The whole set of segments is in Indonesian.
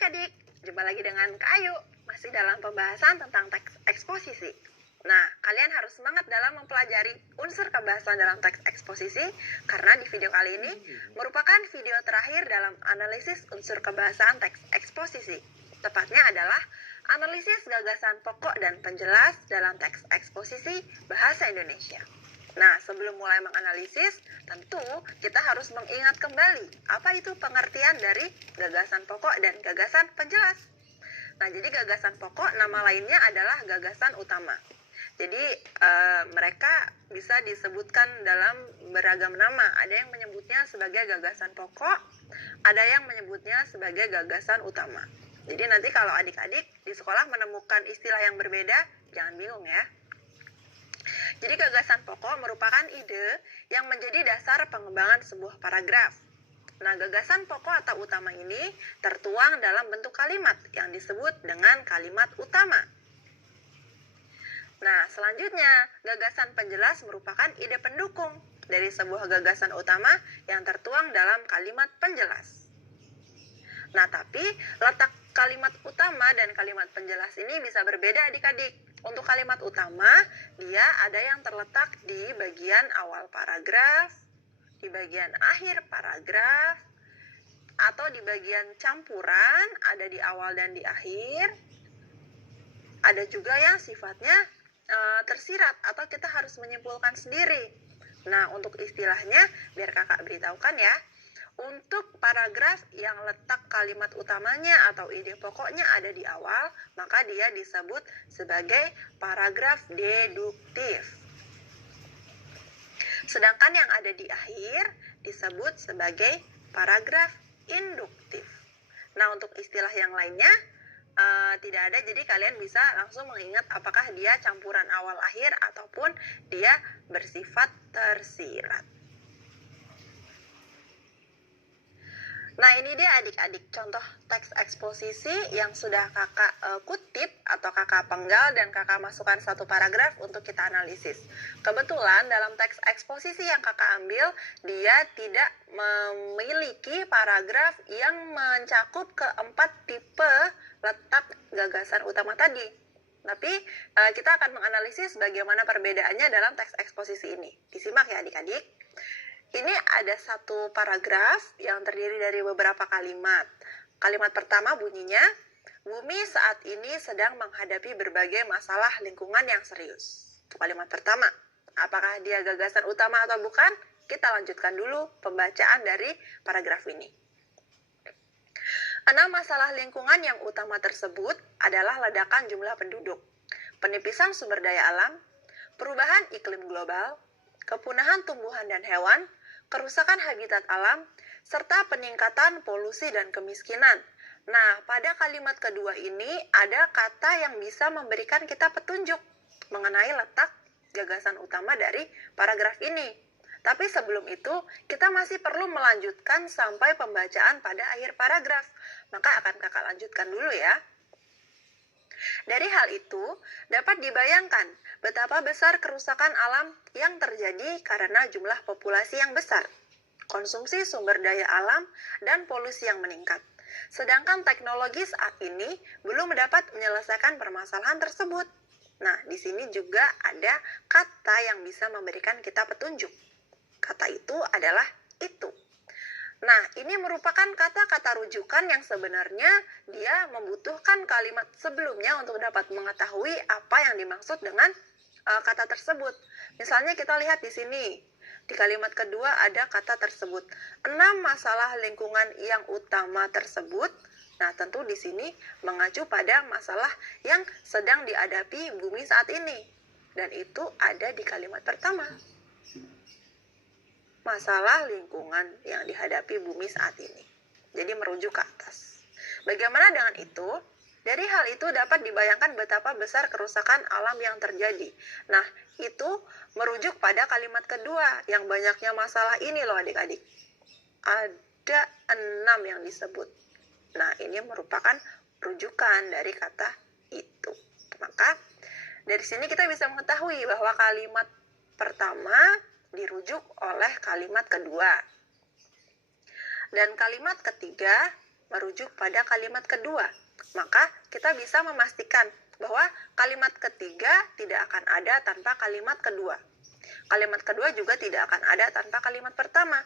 adik-adik, jumpa lagi dengan Kak Ayu, masih dalam pembahasan tentang teks eksposisi. Nah, kalian harus semangat dalam mempelajari unsur kebahasan dalam teks eksposisi, karena di video kali ini merupakan video terakhir dalam analisis unsur kebahasan teks eksposisi. Tepatnya adalah analisis gagasan pokok dan penjelas dalam teks eksposisi bahasa Indonesia. Nah, sebelum mulai menganalisis, tentu kita harus mengingat kembali apa itu pengertian dari gagasan pokok dan gagasan penjelas. Nah, jadi gagasan pokok nama lainnya adalah gagasan utama. Jadi mereka bisa disebutkan dalam beragam nama. Ada yang menyebutnya sebagai gagasan pokok, ada yang menyebutnya sebagai gagasan utama. Jadi nanti kalau adik-adik di sekolah menemukan istilah yang berbeda, jangan bingung ya. Jadi gagasan pokok merupakan ide yang menjadi dasar pengembangan sebuah paragraf. Nah, gagasan pokok atau utama ini tertuang dalam bentuk kalimat yang disebut dengan kalimat utama. Nah, selanjutnya, gagasan penjelas merupakan ide pendukung dari sebuah gagasan utama yang tertuang dalam kalimat penjelas. Nah, tapi letak kalimat utama dan kalimat penjelas ini bisa berbeda adik-adik. Untuk kalimat utama, dia ada yang terletak di bagian awal paragraf, di bagian akhir paragraf, atau di bagian campuran, ada di awal dan di akhir. Ada juga yang sifatnya tersirat atau kita harus menyimpulkan sendiri. Nah, untuk istilahnya, biar kakak beritahukan ya. Untuk paragraf yang letak kalimat utamanya atau ide pokoknya ada di awal, maka dia disebut sebagai paragraf deduktif. Sedangkan yang ada di akhir disebut sebagai paragraf induktif. Nah, untuk istilah yang lainnya tidak ada, jadi kalian bisa langsung mengingat apakah dia campuran awal-akhir ataupun dia bersifat tersirat. Nah, ini dia adik-adik contoh teks eksposisi yang sudah kakak kutip atau kakak penggal dan kakak masukkan satu paragraf untuk kita analisis. Kebetulan dalam teks eksposisi yang kakak ambil, dia tidak memiliki paragraf yang mencakup keempat tipe letak gagasan utama tadi. Tapi kita akan menganalisis bagaimana perbedaannya dalam teks eksposisi ini. Disimak ya adik-adik. Ini ada satu paragraf yang terdiri dari beberapa kalimat. Kalimat pertama bunyinya, bumi saat ini sedang menghadapi berbagai masalah lingkungan yang serius. Itu kalimat pertama. Apakah dia gagasan utama atau bukan? Kita lanjutkan dulu pembacaan dari paragraf ini. 6 masalah lingkungan yang utama tersebut adalah ledakan jumlah penduduk, penipisan sumber daya alam, perubahan iklim global, kepunahan tumbuhan dan hewan, kerusakan habitat alam, serta peningkatan polusi dan kemiskinan. Nah, pada kalimat kedua ini ada kata yang bisa memberikan kita petunjuk mengenai letak gagasan utama dari paragraf ini. Tapi sebelum itu, kita masih perlu melanjutkan sampai pembacaan pada akhir paragraf. Maka akan kakak lanjutkan dulu ya. Dari hal itu, dapat dibayangkan betapa besar kerusakan alam yang terjadi karena jumlah populasi yang besar, konsumsi sumber daya alam, dan polusi yang meningkat. Sedangkan teknologi saat ini belum dapat menyelesaikan permasalahan tersebut. Nah, di sini juga ada kata yang bisa memberikan kita petunjuk. Kata itu adalah itu. Nah, ini merupakan kata-kata rujukan yang sebenarnya dia membutuhkan kalimat sebelumnya untuk dapat mengetahui apa yang dimaksud dengan kata tersebut. Misalnya kita lihat di sini, di kalimat kedua ada kata tersebut. 6 masalah lingkungan yang utama tersebut. Nah, tentu di sini mengacu pada masalah yang sedang dihadapi bumi saat ini. Dan itu ada di kalimat pertama. Masalah lingkungan yang dihadapi bumi saat ini. Jadi merujuk ke atas. Bagaimana dengan itu? Dari hal itu dapat dibayangkan betapa besar kerusakan alam yang terjadi. Nah, itu merujuk pada kalimat kedua yang banyaknya masalah ini loh adik-adik. Ada 6 yang disebut. Nah, ini merupakan rujukan dari kata itu. Maka, dari sini kita bisa mengetahui bahwa kalimat pertama dirujuk oleh kalimat kedua. Dan kalimat ketiga merujuk pada kalimat kedua. Maka kita bisa memastikan bahwa kalimat ketiga tidak akan ada tanpa kalimat kedua. Kalimat kedua juga tidak akan ada tanpa kalimat pertama.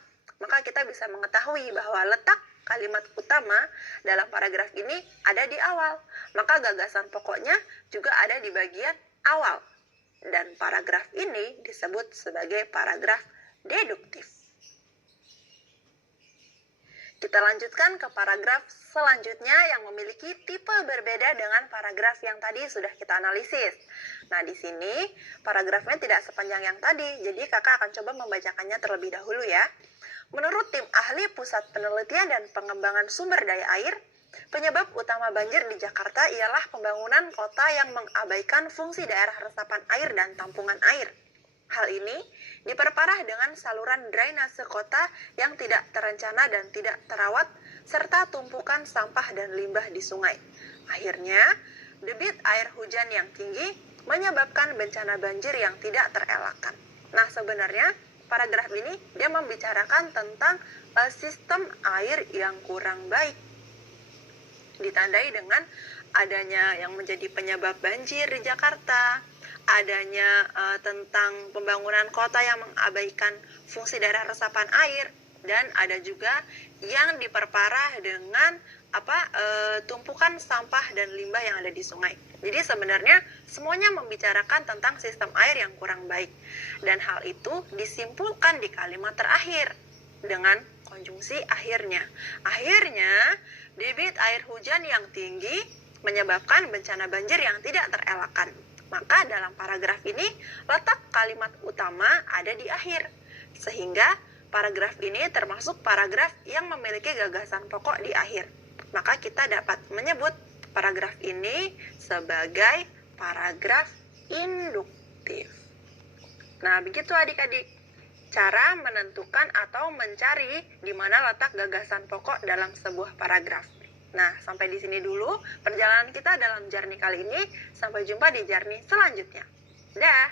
Maka kita bisa mengetahui bahwa letak kalimat utama dalam paragraf ini ada di awal. Maka gagasan pokoknya juga ada di bagian awal. Dan paragraf ini disebut sebagai paragraf deduktif. Kita lanjutkan ke paragraf selanjutnya yang memiliki tipe berbeda dengan paragraf yang tadi sudah kita analisis. Nah, di sini paragrafnya tidak sepanjang yang tadi, jadi kakak akan coba membacakannya terlebih dahulu ya. Menurut tim ahli Pusat Penelitian dan Pengembangan Sumber Daya Air, penyebab utama banjir di Jakarta ialah pembangunan kota yang mengabaikan fungsi daerah resapan air dan tampungan air. Hal ini diperparah dengan saluran drainase kota yang tidak terencana dan tidak terawat, serta tumpukan sampah dan limbah di sungai. Akhirnya, debit air hujan yang tinggi menyebabkan bencana banjir yang tidak terelakkan. Nah, sebenarnya paragraf ini dia membicarakan tentang sistem air yang kurang baik. Ditandai dengan adanya yang menjadi penyebab banjir di Jakarta, adanya tentang pembangunan kota yang mengabaikan fungsi daerah resapan air, dan ada juga yang diperparah dengan tumpukan sampah dan limbah yang ada di sungai. Jadi sebenarnya semuanya membicarakan tentang sistem air yang kurang baik, dan hal itu disimpulkan di kalimat terakhir dengan konjungsi akhirnya. Akhirnya, debit air hujan yang tinggi menyebabkan bencana banjir yang tidak terelakkan. Maka dalam paragraf ini, letak kalimat utama ada di akhir. Sehingga paragraf ini termasuk paragraf yang memiliki gagasan pokok di akhir. Maka kita dapat menyebut paragraf ini sebagai paragraf induktif. Nah, begitu adik-adik, cara menentukan atau mencari di mana letak gagasan pokok dalam sebuah paragraf. Nah, sampai di sini dulu perjalanan kita dalam Journey kali ini. Sampai jumpa di Journey selanjutnya. Dah!